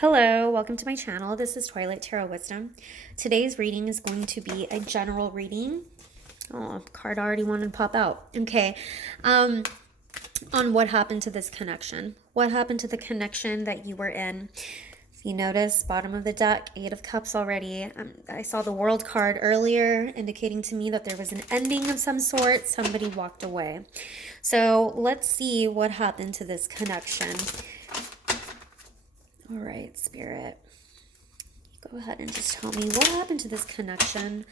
Hello, welcome to my channel. This is Twilight Tarot Wisdom. Today's reading is going to be a general reading. Oh, card already wanted to pop out. Okay. On what happened to this connection. What happened to the connection that you were in? If you notice, bottom of the deck, 8 of Cups already. I saw the World card earlier, indicating to me that there was an ending of some sort. Somebody walked away. So let's see what happened to this connection. All right, Spirit, go ahead and just tell me what happened to this connection.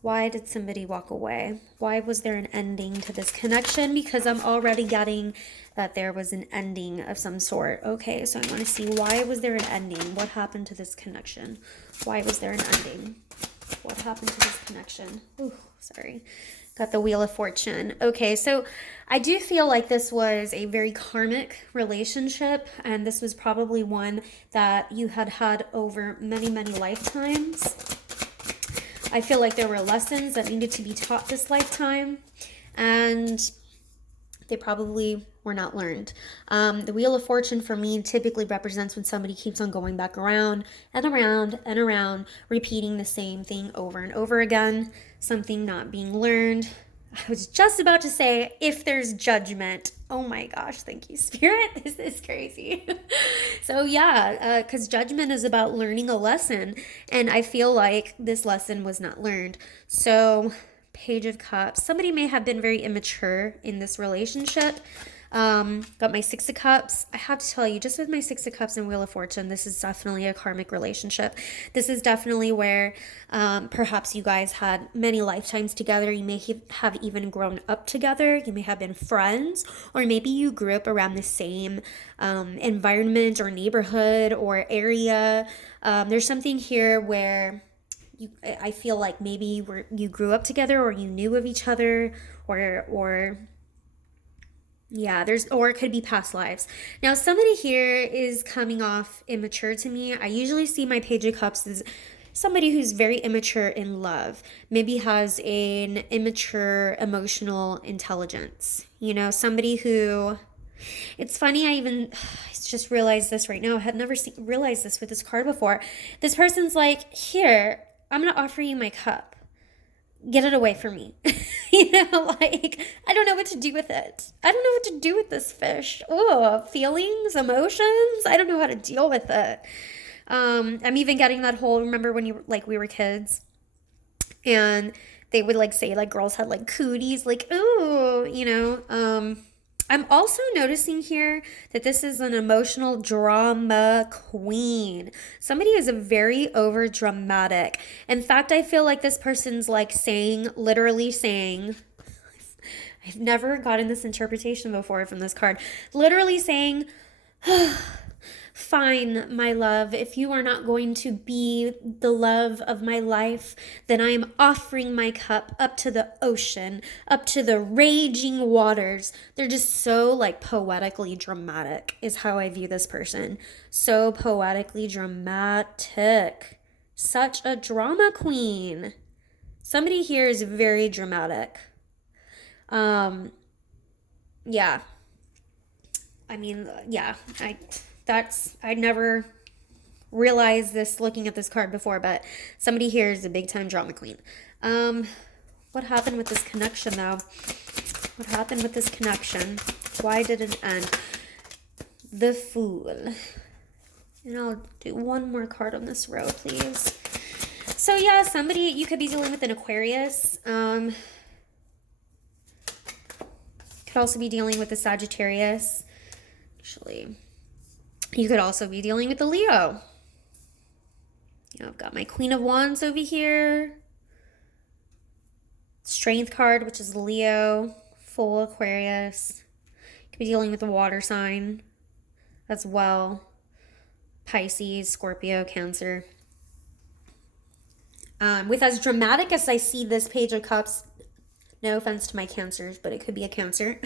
Why did somebody walk away? Why was there an ending to this connection? Because I'm already getting that there was an ending of some sort. Okay, so I want to see, why was there an ending? What happened to this connection? Why was there an ending? What happened to this connection? Ooh, sorry. Got the Wheel of Fortune. Okay, so I do feel like this was a very karmic relationship, and this was probably one that you had had over many, many lifetimes. I feel like there were lessons that needed to be taught this lifetime, and they probably were not learned. The Wheel of Fortune for me typically represents when somebody keeps on going back around and around and around, repeating the same thing over and over again, something not being learned. I was just about to say, if there's judgment. Oh my gosh, thank you, Spirit. This is crazy. So yeah, because judgment is about learning a lesson, and I feel like this lesson was not learned. So Page of Cups. Somebody may have been very immature in this relationship. Got my 6 of Cups. I have to tell you, just with my 6 of Cups and Wheel of Fortune, this is definitely a karmic relationship. This is definitely where perhaps you guys had many lifetimes together. You may have even grown up together. You may have been friends, or maybe you grew up around the same environment or neighborhood or area. There's something here where I feel like maybe you grew up together, or you knew of each other, or yeah, or it could be past lives. Now, somebody here is coming off immature to me. I usually see my Page of Cups as somebody who's very immature in love, maybe has an immature emotional intelligence. You know, somebody who, it's funny, I just realized this right now. I had never realized this with this card before. This person's like, here, I'm going to offer you my cup. Get it away from me. Like, I don't know what to do with it. I don't know what to do with this fish. Oh, feelings, emotions. I don't know how to deal with it. I'm even getting that whole, remember when we were kids and they would say girls had cooties, ooh. I'm also noticing here that this is an emotional drama queen. Somebody is a very over dramatic. In fact, I feel like this person's literally saying, I've never gotten this interpretation before from this card, literally saying, fine, my love, if you are not going to be the love of my life, then I am offering my cup up to the ocean, up to the raging waters. They're just so poetically dramatic is how I view this person. So poetically dramatic. Such a drama queen. Somebody here is very dramatic. Yeah. I mean, yeah, I never realized this looking at this card before, but somebody here is a big time drama queen. What happened with this connection though? What happened with this connection? Why did it end? The Fool. And I'll do one more card on this row, please. So yeah, somebody, you could be dealing with an Aquarius. Could also be dealing with a Sagittarius. Actually, you could also be dealing with the Leo. I've got my Queen of Wands over here. Strength card, which is Leo. Full Aquarius. You could be dealing with the water sign as well. Pisces, Scorpio, Cancer. With as dramatic as I see this Page of Cups, no offense to my Cancers, but it could be a Cancer.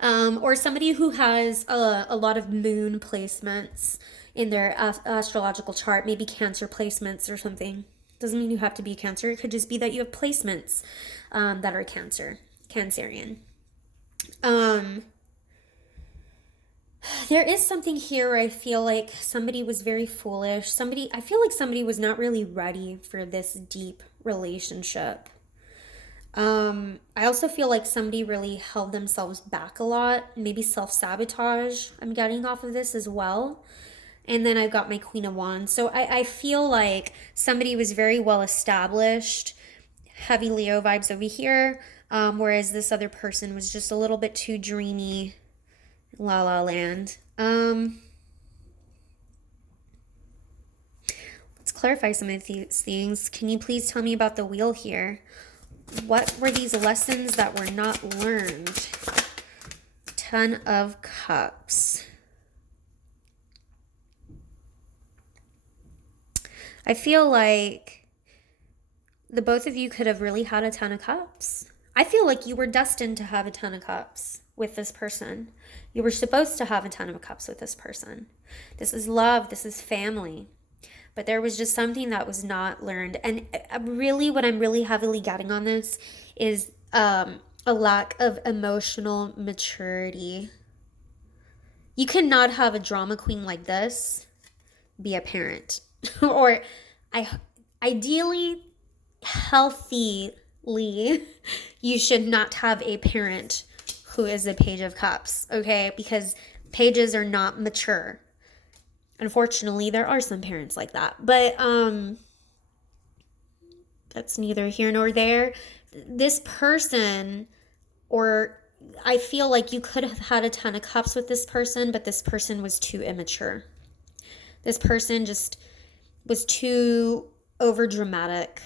Or somebody who has a lot of moon placements in their astrological chart, maybe Cancer placements or something. Doesn't mean you have to be a Cancer. It could just be that you have placements that are Cancerian. There is something here where I feel like somebody was very foolish. I feel like somebody was not really ready for this deep relationship. I also feel like somebody really held themselves back a lot, maybe self-sabotage. I'm getting off of this as well. And then I've got my Queen of Wands. So I feel like somebody was very well established, heavy Leo vibes over here, whereas this other person was just a little bit too dreamy, la la land. Let's clarify some of these things. Can you please tell me about the wheel here? What were these lessons that were not learned? Ten of Cups. I feel like the both of you could have really had a Ten of Cups. I feel like you were destined to have a Ten of Cups with this person. You were supposed to have a Ten of Cups with this person. This is love. This is family. But there was just something that was not learned. And really, what I'm really heavily getting on this is a lack of emotional maturity. You cannot have a drama queen like this be a parent. Or ideally, healthily, you should not have a parent who is a Page of Cups, okay? Because pages are not mature. Unfortunately, there are some parents like that. But that's neither here nor there. This person, or I feel like you could have had a Ten of Cups with this person, but this person was too immature. This person just was too overdramatic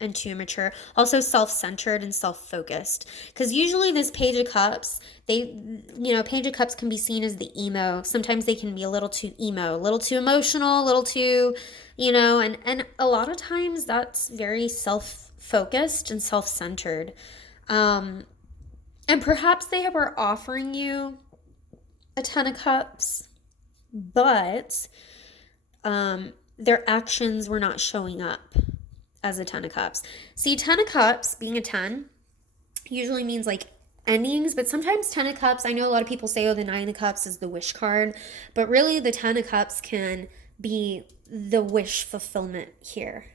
and too immature. Also self-centered and self-focused. Because usually this Page of Cups, Page of Cups can be seen as the emo. Sometimes they can be a little too emo, a little too emotional, a little too, and a lot of times that's very self-focused and self-centered. And perhaps they were offering you a Ten of Cups, but their actions were not showing up as a Ten of Cups. See, Ten of Cups, being a 10, usually means like endings, but sometimes Ten of Cups, I know a lot of people say, oh, the Nine of Cups is the wish card, but really the Ten of Cups can be the wish fulfillment here,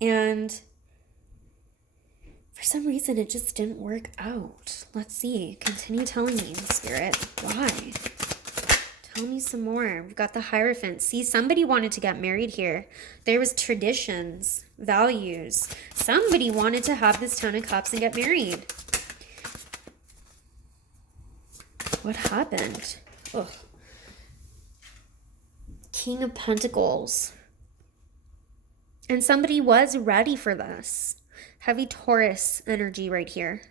And for some reason, it just didn't work out. Let's see. Continue telling me, Spirit. Why? Tell me some more. We've got the Hierophant. See, somebody wanted to get married here. There was traditions, values. Somebody wanted to have this Ten of Cups and get married. What happened? Ugh. King of Pentacles. And somebody was ready for this. Heavy Taurus energy right here.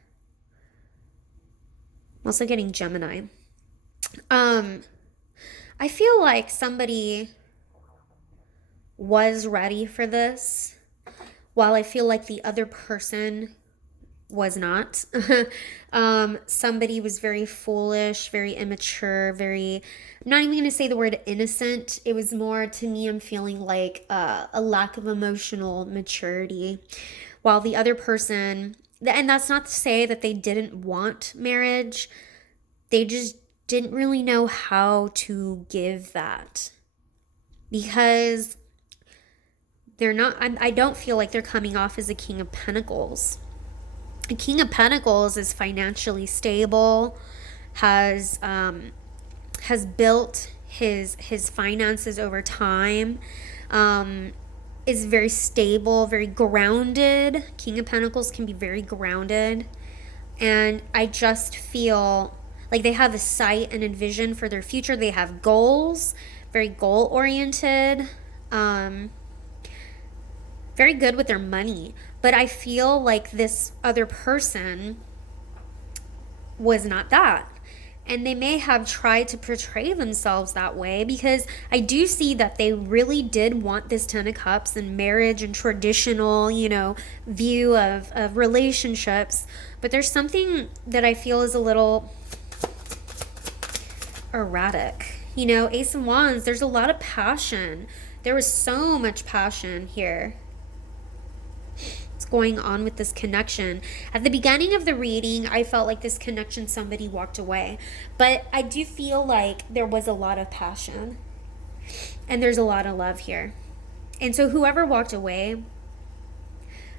I'm also getting Gemini. I feel like somebody was ready for this, while I feel like the other person was not. Somebody was very foolish, very immature, I'm not even going to say the word innocent. It was more, to me, I'm feeling like a lack of emotional maturity, while the other person, and that's not to say that they didn't want marriage, they just didn't really know how to give that, because I don't feel like they're coming off as a King of Pentacles. A King of Pentacles is financially stable, has built his finances over time, is very stable, very grounded. King of Pentacles can be very grounded, and I just feel like they have a sight and a vision for their future. They have goals, very goal-oriented, very good with their money. But I feel like this other person was not that. And they may have tried to portray themselves that way, because I do see that they really did want this Ten of Cups and marriage and traditional, view of relationships. But there's something that I feel is a little erratic. Ace of Wands, there's a lot of passion. There was so much passion here. What's going on with this connection? At the beginning of the reading, I felt like this connection, somebody walked away. But I do feel like there was a lot of passion. And there's a lot of love here. And so whoever walked away,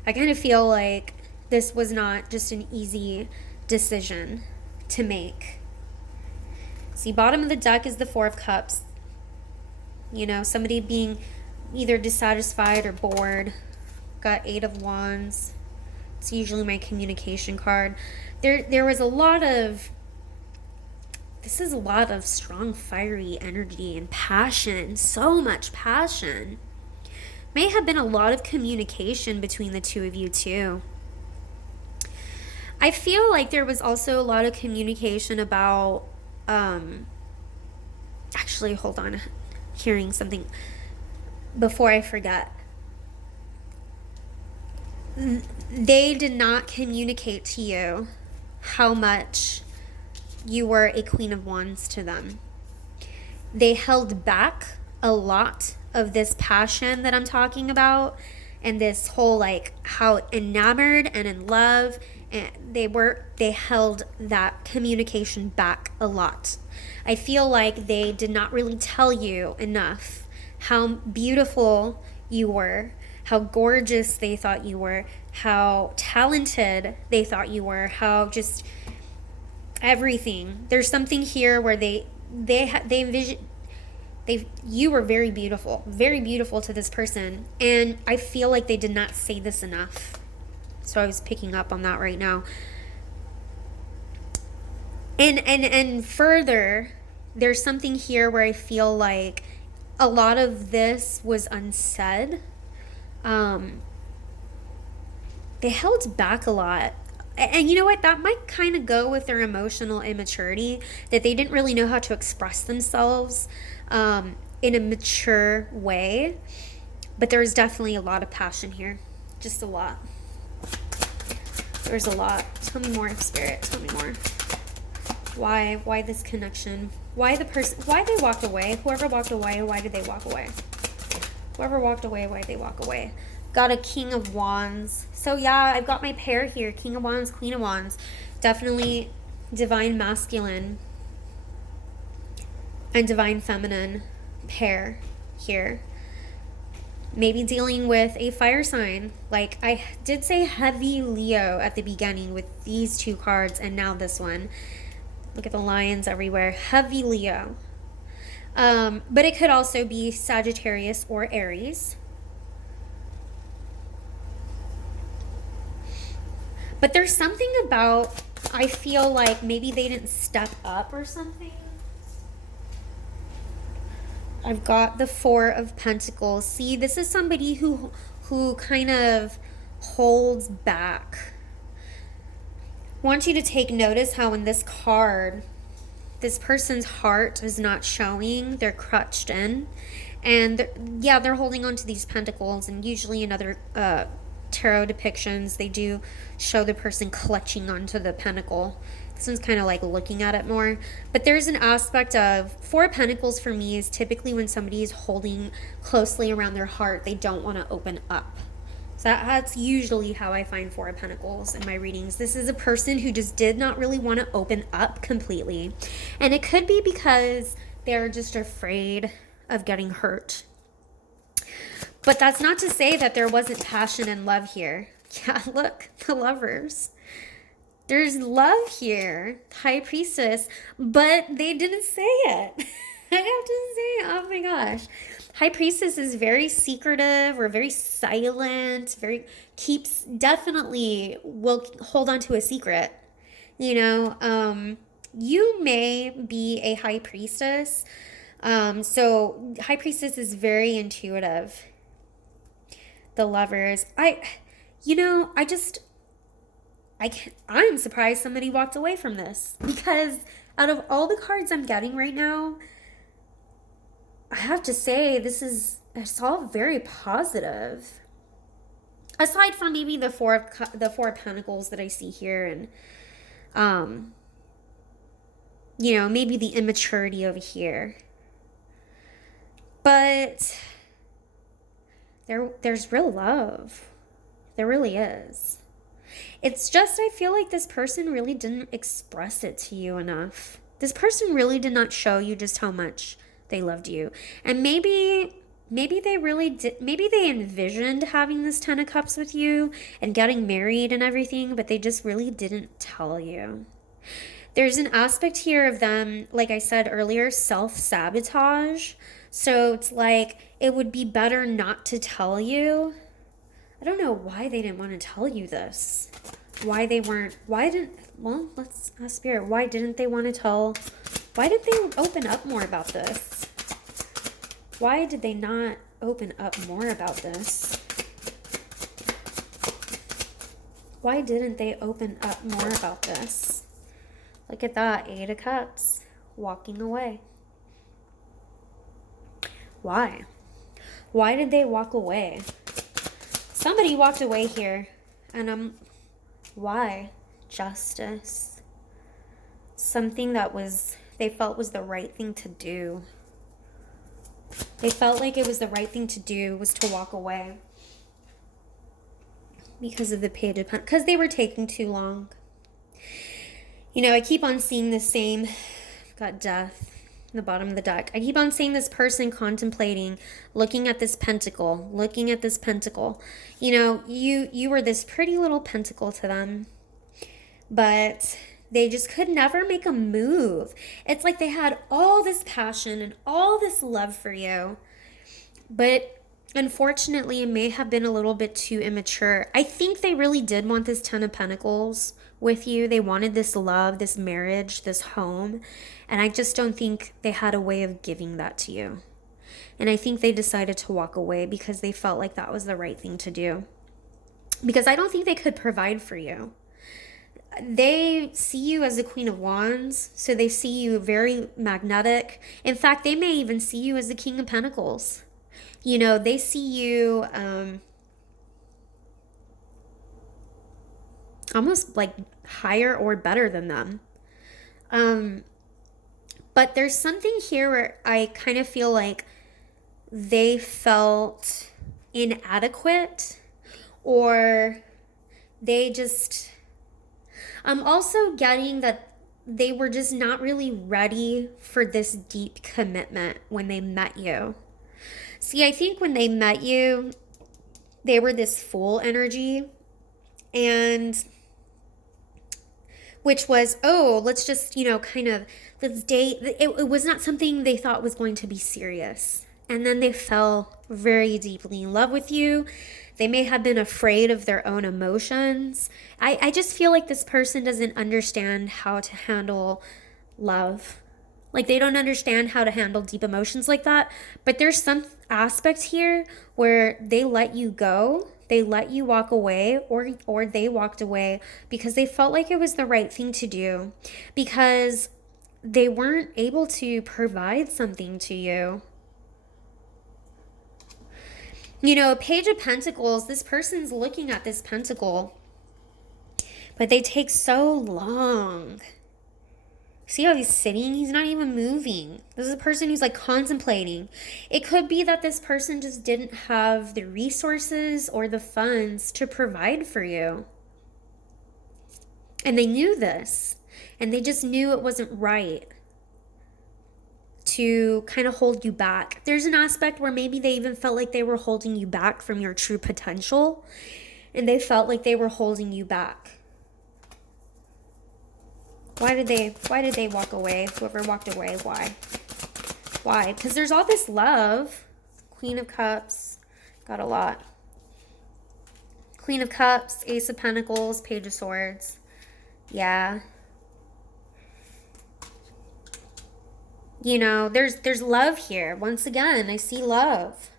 I kind of feel like this was not just an easy decision to make. See, bottom of the deck is the Four of Cups. You know, somebody being either dissatisfied or bored. Got Eight of Wands. It's usually my communication card. There was a lot of... This is a lot of strong, fiery energy and passion. So much passion. May have been a lot of communication between the two of you too. I feel like there was also a lot of communication about... Actually, hold on. Hearing something before I forget. They did not communicate to you how much you were a Queen of Wands to them. They held back a lot of this passion that I'm talking about, and this whole like how enamored and in love, and they held that communication back a lot. I feel like they did not really tell you enough how beautiful you were, how gorgeous they thought you were, how talented they thought you were, how just everything. There's something here where they envision you were very beautiful to this person, and I feel like they did not say this enough. So I was picking up on that right now. And further, there's something here where I feel like a lot of this was unsaid. They held back a lot. And you know what? That might kind of go with their emotional immaturity, that they didn't really know how to express themselves in a mature way. But there's definitely a lot of passion here. Just a lot. There's a lot. Tell me more, Spirit. Tell me more. Why this connection? Why the person? Why they walked away? Whoever walked away, why did they walk away? Whoever walked away, why did they walk away? Got a King of Wands. So yeah, I've got my pair here. King of Wands, Queen of Wands. Definitely divine masculine and divine feminine pair here. Maybe dealing with a fire sign. Like I did say heavy Leo at the beginning with these two cards, and now this one. Look at the lions everywhere. Heavy Leo. But it could also be Sagittarius or Aries. But there's something about, I feel like maybe they didn't step up or something. I've got the Four of Pentacles. See, this is somebody who kind of holds back. Want you to take notice how in this card, this person's heart is not showing. They're crutched in. And they're holding on to these pentacles. And usually in other tarot depictions, they do show the person clutching onto the pentacle. This one's kind of like looking at it more. But there's an aspect of Four of Pentacles for me is typically when somebody is holding closely around their heart, they don't want to open up. So that's usually how I find Four of Pentacles in my readings. This is a person who just did not really want to open up completely. And it could be because they're just afraid of getting hurt. But that's not to say that there wasn't passion and love here. Yeah, look, the Lovers. There's love here, High Priestess, but they didn't say it. I have to say, oh my gosh. High Priestess is very secretive or very silent, definitely will hold on to a secret. You know, you may be a High Priestess. So High Priestess is very intuitive. The Lovers. I'm surprised somebody walked away from this, because out of all the cards I'm getting right now, I have to say it's all very positive. Aside from maybe the Four of Pentacles that I see here, and maybe the immaturity over here. But there's real love. There really is. It's just, I feel like this person really didn't express it to you enough. This person really did not show you just how much they loved you. And maybe they really did, maybe they envisioned having this 10 of cups with you and getting married and everything, but they just really didn't tell you. There's an aspect here of them, like I said earlier, self-sabotage. So it's like it would be better not to tell you. I don't know why they didn't want to tell you this. Well, let's ask Spirit. Why didn't they open up more about this? Why did they not open up more about this? Why didn't they open up more about this? Look at that, 8 of Cups, walking away. Why? Why did they walk away? Somebody walked away here, and why? Justice. Something that they felt was the right thing to do. They felt like it was the right thing to do was to walk away. Because of the Page of Pentacles, because they were taking too long. You know, I keep on seeing the same, got Death in the bottom of the deck. I keep on seeing this person contemplating, looking at this pentacle. You know, you were this pretty little pentacle to them, but they just could never make a move. It's like they had all this passion and all this love for you, but unfortunately, it may have been a little bit too immature. I think they really did want this 10 of Pentacles with you. They wanted this love, this marriage, this home. And I just don't think they had a way of giving that to you. And I think they decided to walk away because they felt like that was the right thing to do. Because I don't think they could provide for you. They see you as the Queen of Wands, so they see you very magnetic. In fact, they may even see you as the King of Pentacles. You know, they see you almost like higher or better than them. But there's something here where I kind of feel like they felt inadequate, or they just... I'm also getting that they were just not really ready for this deep commitment when they met you. See, I think when they met you, they were this Fool energy, and which was, oh, let's just, you know, let's date. It was not something they thought was going to be serious. And then they fell very deeply in love with you. They may have been afraid of their own emotions. I just feel like this person doesn't understand how to handle love. Like, they don't understand how to handle deep emotions like that. But there's some aspect here where they let you go. They let you walk away, or they walked away because they felt like it was the right thing to do, because they weren't able to provide something to you. You know, Page of Pentacles, this person's looking at this pentacle, but they take so long. See how he's sitting? He's not even moving. This is a person who's like contemplating. It could be that this person just didn't have the resources or the funds to provide for you. And they knew this. And they just knew it wasn't right to kind of hold you back. There's an aspect where maybe they even felt like they were holding you back from your true potential. And they felt like they were holding you back. Why did they walk away? Whoever walked away, why? Why? Because there's all this love. Queen of Cups, got a lot. Queen of Cups, Ace of Pentacles, Page of Swords. Yeah. You know, there's love here. Once again, I see love.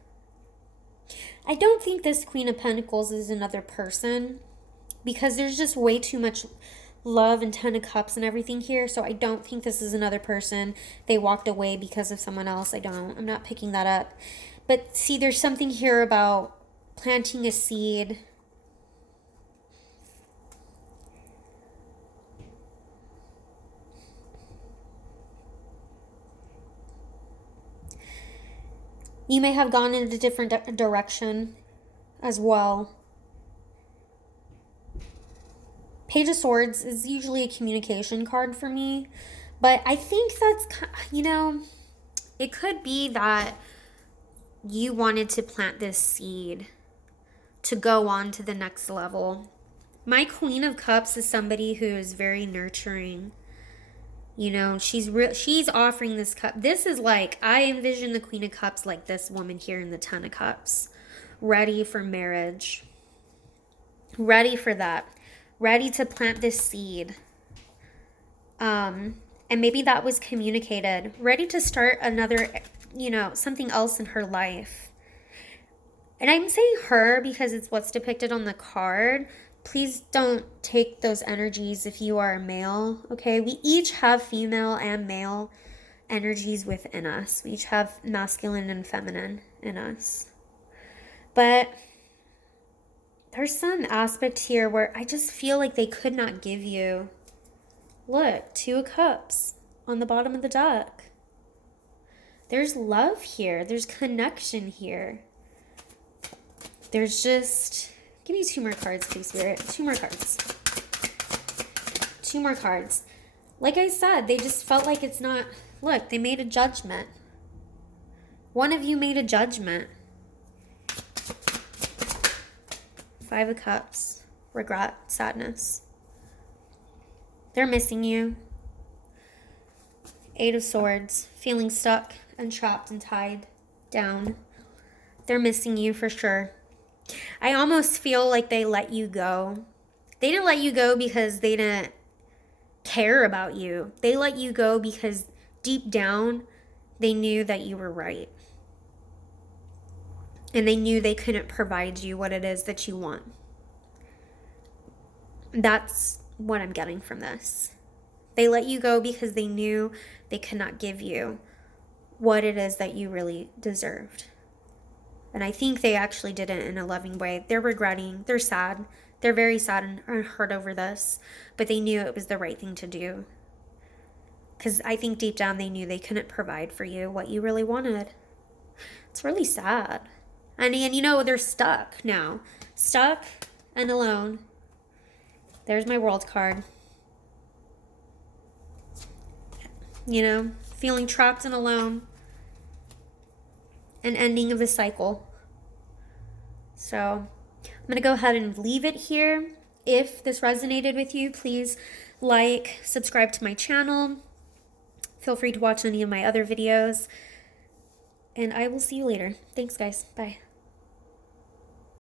I don't think this Queen of Pentacles is another person, because there's just way too much love and 10 of Cups and everything here. So I don't think this is another person. They walked away because of someone else. I'm not picking that up. But see, there's something here about planting a seed. You may have gone in a different direction as well. Page of Swords is usually a communication card for me. But I think that's, you know, it could be that you wanted to plant this seed to go on to the next level. My Queen of Cups is somebody who is very nurturing. You know, she's offering this cup. This is like, I envision the Queen of Cups like this woman here in the Ten of Cups. Ready for marriage. Ready for that. Ready to plant this seed. And maybe that was communicated. Ready to start another, you know, something else in her life. And I'm saying her because it's what's depicted on the card. Please don't take those energies if you are a male, okay? We each have female and male energies within us. We each have masculine and feminine in us. But there's some aspect here where I just feel like they could not give you. Look, 2 of Cups on the bottom of the deck. There's love here. There's connection here. There's just... Give me 2 more cards, please, Spirit. 2 more cards. 2 more cards. Like I said, they just felt like it's not... Look, they made a judgment. One of you made a judgment. 5 of Cups. Regret. Sadness. They're missing you. 8 of Swords. Feeling stuck and trapped and tied down. They're missing you for sure. I almost feel like they let you go. They didn't let you go because they didn't care about you. They let you go because deep down, they knew that you were right. And they knew they couldn't provide you what it is that you want. That's what I'm getting from this. They let you go because they knew they could not give you what it is that you really deserved. And I think they actually did it in a loving way. They're regretting. They're sad. They're very sad and hurt over this. But they knew it was the right thing to do. Because I think deep down they knew they couldn't provide for you what you really wanted. It's really sad. And you know, they're stuck now. Stuck and alone. There's my World card. You know, feeling trapped and alone. An ending of a cycle. So I'm going to go ahead and leave it here. If this resonated with you, please like, subscribe to my channel. Feel free to watch any of my other videos. And I will see you later. Thanks, guys. Bye.